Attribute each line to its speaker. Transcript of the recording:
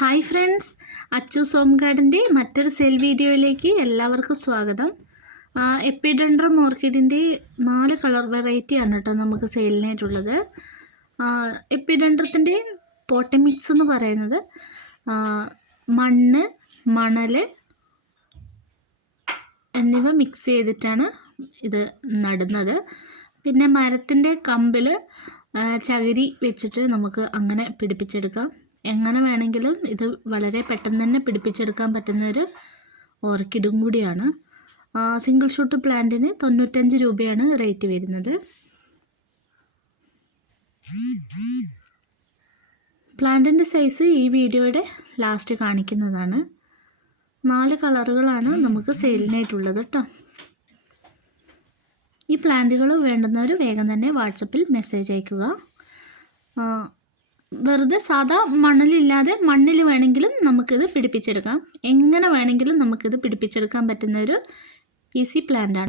Speaker 1: Hi friends Achu സോം ഗാർഡന്റെ മറ്റൊരു സെൽ വീഡിയോയിലേക്ക് എല്ലാവർക്കും സ്വാഗതം. എപ്പിഡൻഡ്രം ഓർക്കിഡിന്റെ നാല് കളർ വെറൈറ്റി ആണ് കേട്ടോ നമുക്ക് സെയിലിനായിട്ടുള്ളത് എപ്പിഡൻഡ്രത്തിന്റെ പോട്ടമിക്സ് എന്ന് പറയുന്നത് മണ്ണ് മണൽ എന്നിവ മിക്സ് ചെയ്തിട്ടാണ് ഇത് നടുന്നത്. പിന്നെ മരത്തിന്റെ കമ്പിൽ ചകിരി വെച്ചിട്ട് നമുക്ക് അങ്ങനെ പിടിപ്പിച്ചെടുക്കാം. എങ്ങനെ വേണമെങ്കിലും ഇത് വളരെ പെട്ടെന്ന് തന്നെ പിടിപ്പിച്ചെടുക്കാൻ പറ്റുന്ന ഒരു ഓർക്കിഡും കൂടിയാണ്. സിംഗിൾ ഷൂട്ട് പ്ലാന്റിന് തൊണ്ണൂറ്റഞ്ച് രൂപയാണ് റേറ്റ് വരുന്നത്. പ്ലാന്റിന്റെ സൈസ് ഈ വീഡിയോയുടെ ലാസ്റ്റ് കാണിക്കുന്നതാണ്. നാല് കളറുകളാണ് നമുക്ക് സെയിലിനായിട്ടുള്ളത് കേട്ടോ ഈ പ്ലാന്റുകൾ വേണ്ടുന്നവർ വേഗം തന്നെ വാട്സപ്പിൽ മെസ്സേജ് അയക്കുക. വെറുതെ സാധാ മണലില്ലാതെ മണ്ണിൽ വേണമെങ്കിലും നമുക്കിത് പിടിപ്പിച്ചെടുക്കാം. എങ്ങനെ വേണമെങ്കിലും നമുക്കിത് പിടിപ്പിച്ചെടുക്കാൻ പറ്റുന്ന ഒരു ഈസി പ്ലാന്റാണ്